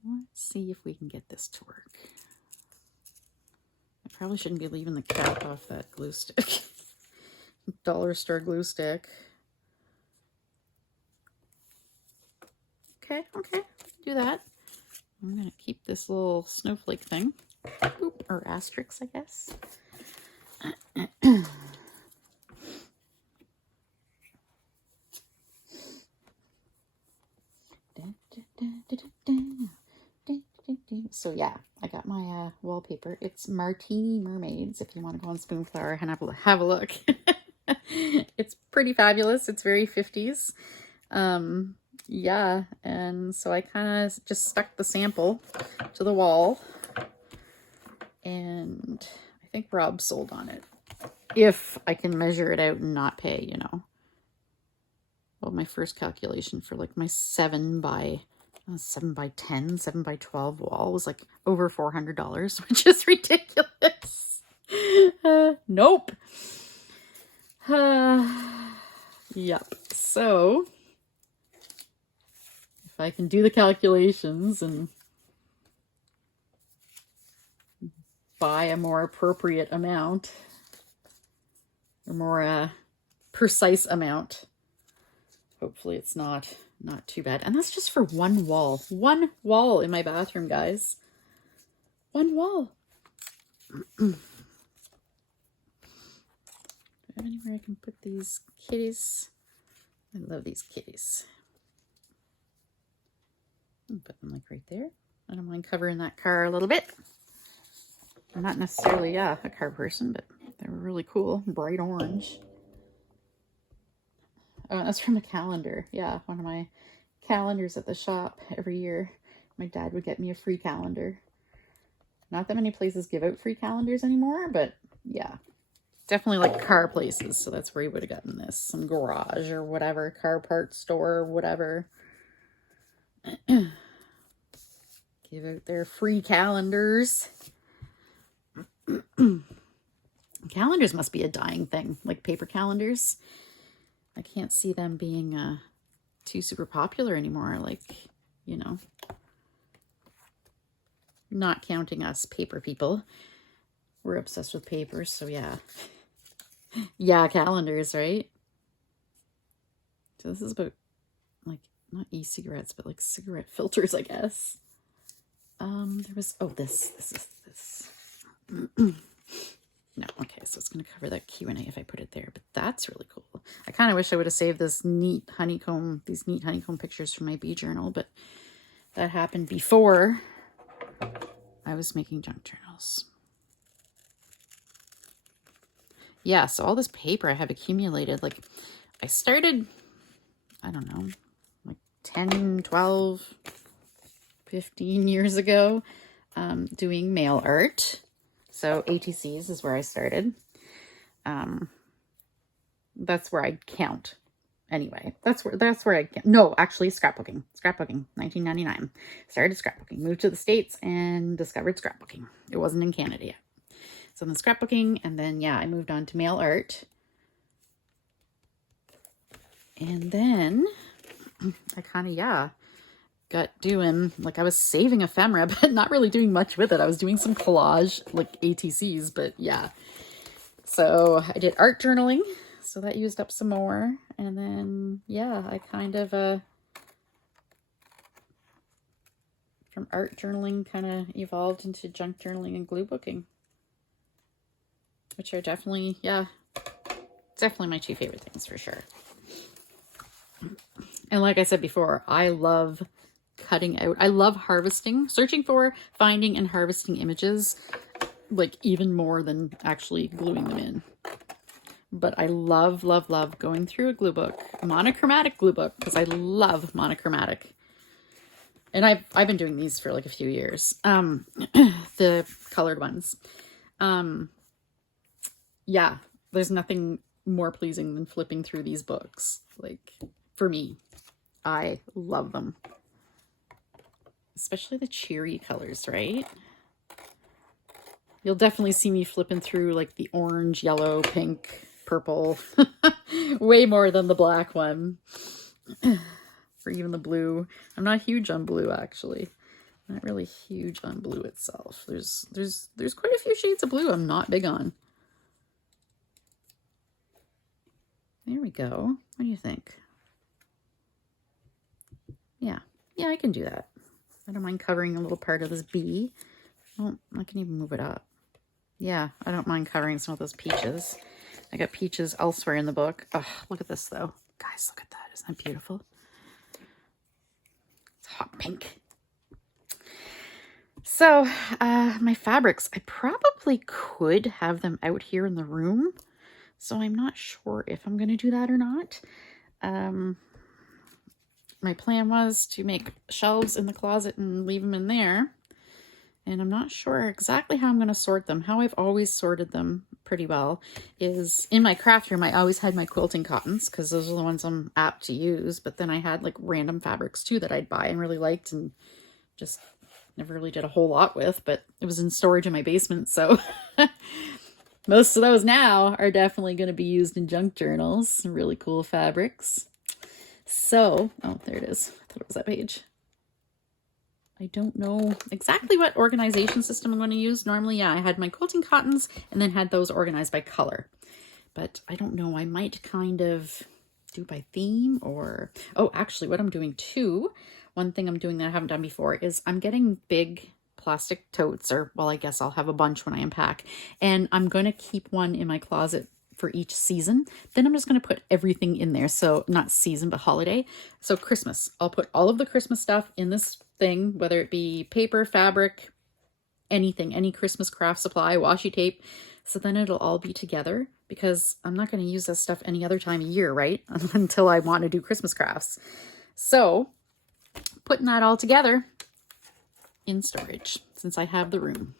Let's see if we can get this to work. I probably shouldn't be leaving the cap off that glue stick. Dollar store glue stick. Okay, do that. I'm gonna keep this little snowflake thing. Oop, or asterisk, I guess. So yeah, I got my wallpaper. It's Martini Mermaids, if you want to go on Spoonflower and have a look. It's pretty fabulous. It's very 50s. Yeah, and so I kind of just stuck the sample to the wall. And I think Rob sold on it. If I can measure it out and not pay, you know. Well, my first calculation for like my 7 by 10, 7 by 12 wall was like over $400, which is ridiculous. Nope. Yep. So if I can do the calculations and buy a more appropriate amount, or more precise amount, hopefully it's not too bad. And that's just for one wall. One wall in my bathroom, guys. One wall. Do I have anywhere I can put these kitties? I love these kitties. I'll put them like right there. I don't mind covering that car a little bit. I'm not necessarily, a car person, but they were really cool. Bright orange. Oh, that's from a calendar. Yeah, one of my calendars at the shop every year. My dad would get me a free calendar. Not that many places give out free calendars anymore, but yeah. Definitely like car places, so that's where he would have gotten this. Some garage or whatever, car parts store, whatever. Give out their free calendars. Calendars must be a dying thing, like paper calendars. I can't see them being too super popular anymore. Like, you know, not counting us paper people. We're obsessed with paper, so yeah. Yeah, calendars, right? So this is about, like, not e-cigarettes, but like cigarette filters, I guess. There was, oh, this is. No, okay, so it's going to cover that Q&A if I put it there, but that's really cool. I kind of wish I would have saved these neat honeycomb pictures from my bee journal, but that happened before I was making junk journals. Yeah, so all this paper I have accumulated, like I started, I don't know, like 10, 12, 15 years ago, doing mail art. So ATCs is where I started. That's where I'd count. Anyway, that's where I can. No, actually, scrapbooking, 1999. Started scrapbooking, moved to the States, and discovered scrapbooking. It wasn't in Canada yet. So then scrapbooking, and then yeah, I moved on to mail art. And then I kind of, got doing, like, I was saving ephemera, but not really doing much with it. I was doing some collage, like ATCs, but yeah. So I did art journaling, so that used up some more. And then, yeah, I kind of, from art journaling, kind of evolved into junk journaling and gluebooking, which are definitely, definitely my two favorite things for sure. And like I said before, I love cutting out. I love harvesting, searching for, finding, and harvesting images, like even more than actually gluing them in. But I love, love, love going through a Gluebook, a monochromatic Gluebook, because I love monochromatic. And I've been doing these for like a few years. The colored ones. Yeah, there's nothing more pleasing than flipping through these books. Like, for me, I love them. Especially the cheery colors, right? You'll definitely see me flipping through like the orange, yellow, pink, purple. Way more than the black one. Or even the blue. I'm not huge on blue, actually. Not really huge on blue itself. There's quite a few shades of blue I'm not big on. There we go. What do you think? Yeah, I can do that. I don't mind covering a little part of this bee. Oh, I can even move it up. Yeah, I don't mind covering some of those peaches. I got peaches elsewhere in the book. Oh, look at this though. Guys, look at that. Isn't that beautiful? It's hot pink. So, my fabrics, I probably could have them out here in the room. So I'm not sure if I'm going to do that or not. My plan was to make shelves in the closet and leave them in there. And I'm not sure exactly how I'm going to sort them. How I've always sorted them pretty well is in my craft room, I always had my quilting cottons because those are the ones I'm apt to use. But then I had like random fabrics too that I'd buy and really liked and just never really did a whole lot with. But it was in storage in my basement. So most of those now are definitely going to be used in junk journals. Really cool fabrics. So, oh, there it is. I thought it was that page. I don't know exactly what organization system I'm going to use. Normally, yeah, I had my quilting cottons and then had those organized by color. But I don't know. I might kind of do by theme or... Oh, actually, what I'm doing too, one thing I'm doing that I haven't done before is I'm getting big plastic totes, or, well, I guess I'll have a bunch when I unpack. And I'm going to keep one in my closet for each season. Then I'm just going to put everything in there. So not season, but holiday. So Christmas, I'll put all of the Christmas stuff in this thing, whether it be paper, fabric, anything, any Christmas craft supply, washi tape. So then it'll all be together because I'm not going to use this stuff any other time of year, right? Until I want to do Christmas crafts. So putting that all together in storage since I have the room.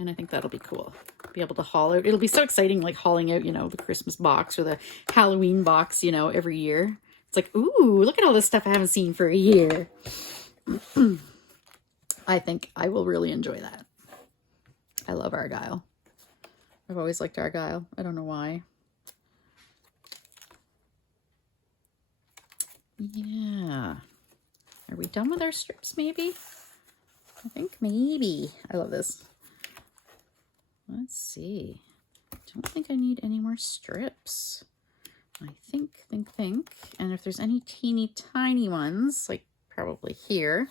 And I think that'll be cool. Be able to haul out. It'll be so exciting, like hauling out, you know, the Christmas box or the Halloween box, you know, every year. It's like, ooh, look at all this stuff I haven't seen for a year. I think I will really enjoy that. I love Argyle. I've always liked Argyle. I don't know why. Yeah. Are we done with our strips, maybe? I think maybe. I love this. Let's see. Don't think I need any more strips. I think. And if there's any teeny tiny ones, like probably here,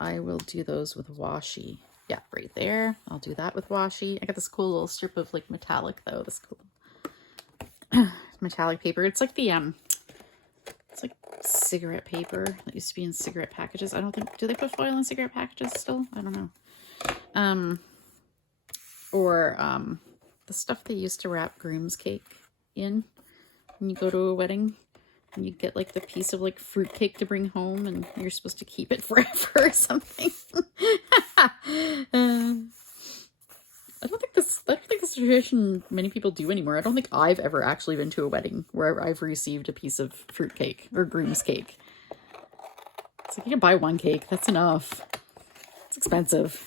I will do those with washi. Yeah, right there. I'll do that with washi. I got this cool little strip of like metallic though. This cool metallic paper. It's like the it's like cigarette paper that used to be in cigarette packages. I don't think, do they put foil in cigarette packages still? I don't know. Or the stuff they used to wrap groom's cake in when you go to a wedding. And you get like the piece of like fruit cake to bring home and you're supposed to keep it forever or something. I don't think this just a tradition many people do anymore. I don't think I've ever actually been to a wedding where I've received a piece of fruit cake or groom's cake. It's like you can buy one cake. That's enough. It's expensive.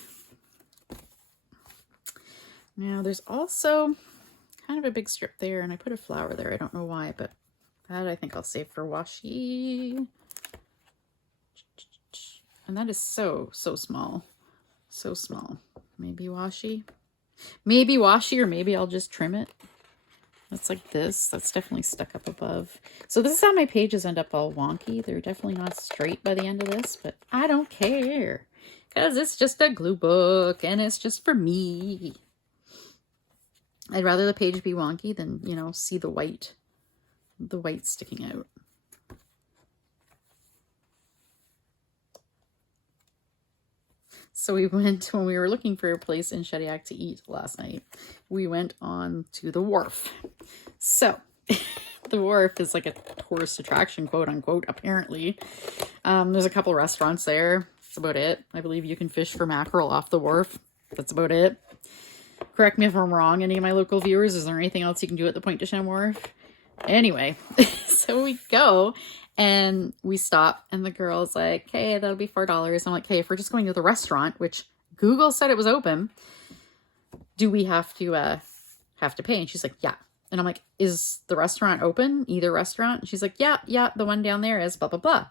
Now there's also kind of a big strip there, and I put a flower there. I don't know why, but that I think I'll save for washi. And that is so small. So small. Maybe washi. Maybe washi, or maybe I'll just trim it. That's like this. That's definitely stuck up above. So this is how my pages end up all wonky. They're definitely not straight by the end of this, but I don't care. Because it's just a glue book, and it's just for me. I'd rather the page be wonky than, you know, see the white sticking out. So we went, when we were looking for a place in Shediac to eat last night, we went on to the wharf. So the wharf is like a tourist attraction, quote unquote, apparently. There's a couple restaurants there. That's about it. I believe you can fish for mackerel off the wharf. That's about it. Correct me if I'm wrong, any of my local viewers. Is there anything else you can do at the Pointe de Cham wharf? Anyway, so we go and we stop, and the girl's like, hey, that'll be $4. I'm like, hey, if we're just going to the restaurant, which Google said it was open, do we have to pay? And she's like, yeah. And I'm like, is the restaurant open? Either restaurant? And she's like, yeah, the one down there is blah, blah, blah.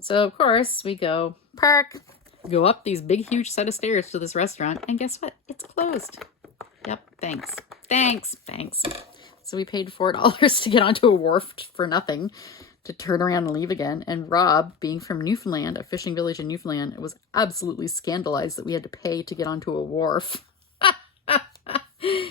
So of course we go park, go up these big, huge set of stairs to this restaurant, and guess what? It's closed. Yep, thanks. So we paid $4 to get onto a wharf for nothing, to turn around and leave again. And Rob, being from Newfoundland, a fishing village in Newfoundland, was absolutely scandalized that we had to pay to get onto a wharf.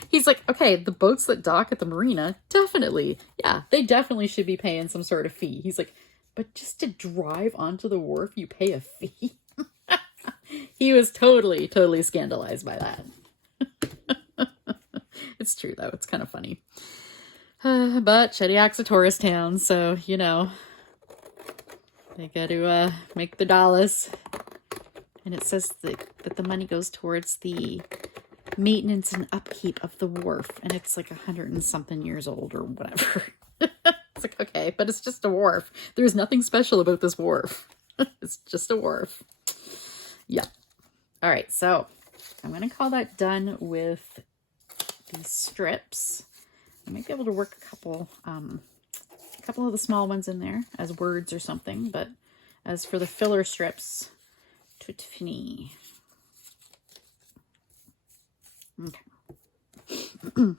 He's like, okay, the boats that dock at the marina, definitely. Yeah, they definitely should be paying some sort of fee. He's like, but just to drive onto the wharf, you pay a fee? He was totally scandalized by that. It's true, though. It's kind of funny. But Shediac's a tourist town, so, you know, they got to make the dollars. And it says that the money goes towards the maintenance and upkeep of the wharf, and it's like 100 and something years old or whatever. It's like, okay, but it's just a wharf. There's nothing special about this wharf. It's just a wharf. Yeah. All right, so I'm going to call that done with these strips. I might be able to work a couple of the small ones in there as words or something, but as for the filler strips, tout fini. Okay.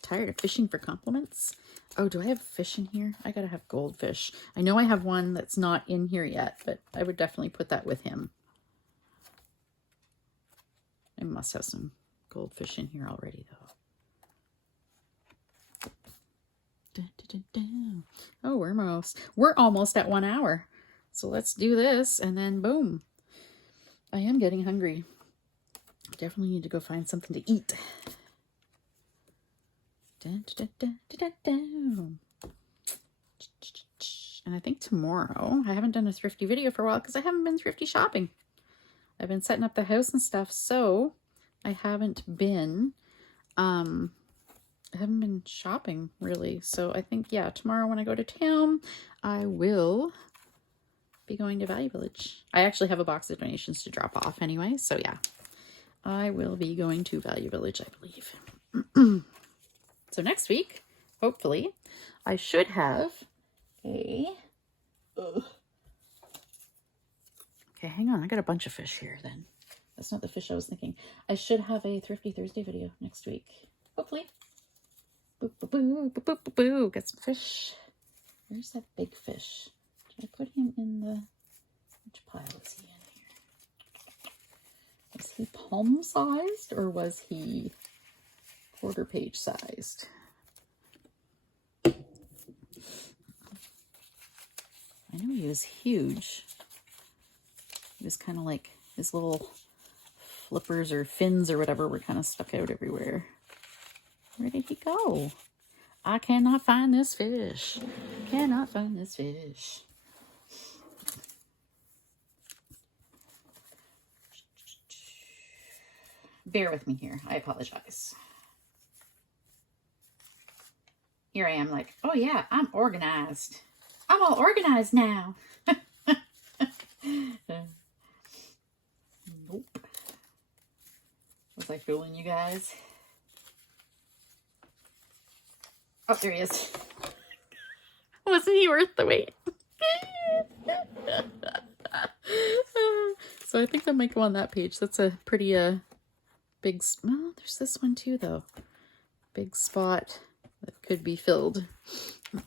Tired of fishing for compliments? Oh, do I have fish in here? I gotta have goldfish. I know I have one that's not in here yet, but I would definitely put that with him. I must have some goldfish in here already, though. Oh, we're almost at 1 hour. So let's do this, and then boom. I am getting hungry. Definitely need to go find something to eat. And I think tomorrow, I haven't done a thrifty video for a while because I haven't been thrifty shopping. I've been setting up the house and stuff, so I haven't been shopping really. So I think, yeah, tomorrow when I go to town, I will be going to Value Village. I actually have a box of donations to drop off anyway, so yeah. I will be going to Value Village, I believe. So next week, hopefully, I should have a... Okay, hang on. I got a bunch of fish here then. That's not the fish I was thinking. I should have a Thrifty Thursday video next week. Hopefully. Boo, boo, boo, boo, boo, boo, boo. Got some fish. Where's that big fish? Did I put him in the... Which pile is he in here? Was he palm-sized or was he quarter page sized? I know he was huge. He was kind of like his little flippers or fins or whatever were kind of stuck out everywhere. Where did he go? I cannot find this fish. Cannot find this fish. bear with me here. I apologize. Here I am like, oh yeah, I'm organized. I'm all organized now. Nope. Was I fooling you guys? Oh, there he is. Wasn't he worth the wait? So I think that might go on that page. That's a pretty big, well, there's this one too though. Big spot that could be filled.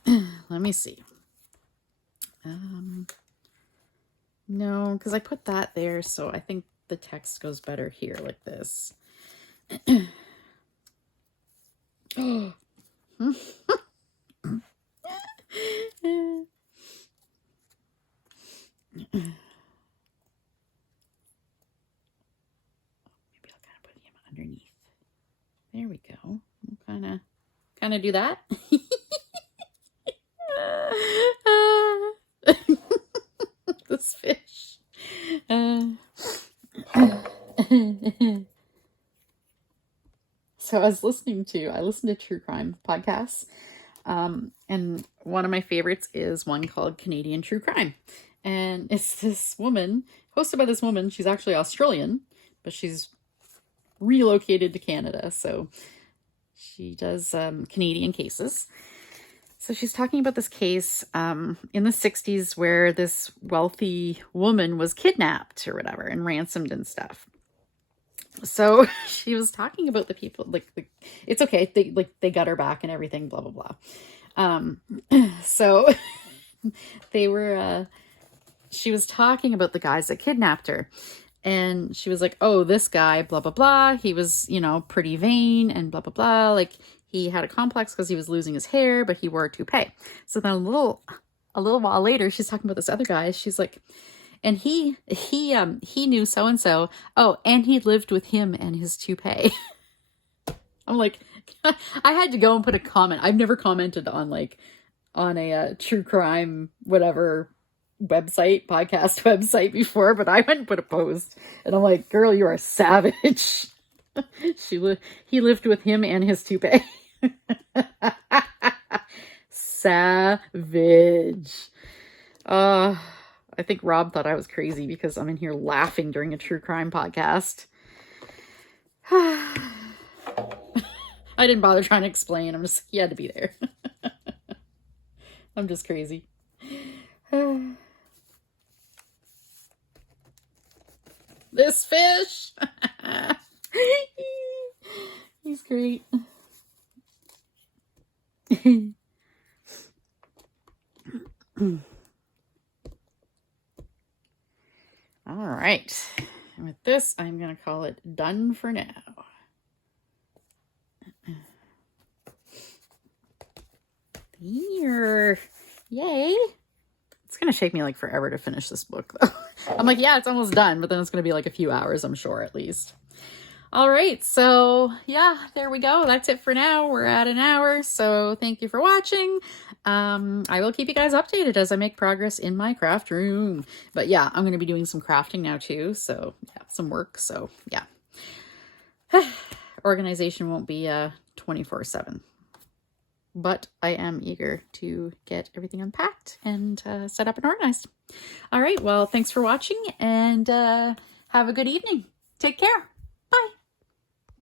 Let me see. No, because I put that there, so I think the text goes better here like this. Oh. Maybe I'll kind of put him underneath. There we go. We'll kind of do that. This fish. So I listened to true crime podcasts. And one of my favorites is one called Canadian True Crime. And it's this woman, hosted by this woman. She's actually Australian, but she's relocated to Canada. So she does Canadian cases. So she's talking about this case in the 60s where this wealthy woman was kidnapped or whatever and ransomed and stuff. So she was talking about the people, it's okay. They got her back and everything, blah, blah, blah. So they were, she was talking about the guys that kidnapped her. And she was like, oh, this guy, blah, blah, blah. He was, pretty vain and blah, blah, blah. Like he had a complex because he was losing his hair, but he wore a toupee. So then a little while later, she's talking about this other guy. She's like, and he knew so-and-so. Oh, and he lived with him and his toupee. I'm like, I had to go and put a comment. I've never commented on a true crime, whatever podcast website before, but I went and put a post and I'm like, girl, you are savage. He lived with him and his toupee. Savage. I think Rob thought I was crazy because I'm in here laughing during a true crime podcast. I didn't bother trying to explain. I'm just, he had to be there. I'm just crazy. This fish. He's great. All right. And with this, I'm going to call it done for now. Here. Yay. It's going to take me forever to finish this book, though. I'm like, yeah, it's almost done, but then it's going to be a few hours, I'm sure, at least. All right, so yeah, there we go. That's it for now. We're at an hour, so thank you for watching. I will keep you guys updated as I make progress in my craft room. But yeah, I'm going to be doing some crafting now too, so yeah, some work, so yeah. Organization won't be 24/7. But I am eager to get everything unpacked and set up and organized. All right, well, thanks for watching and have a good evening. Take care.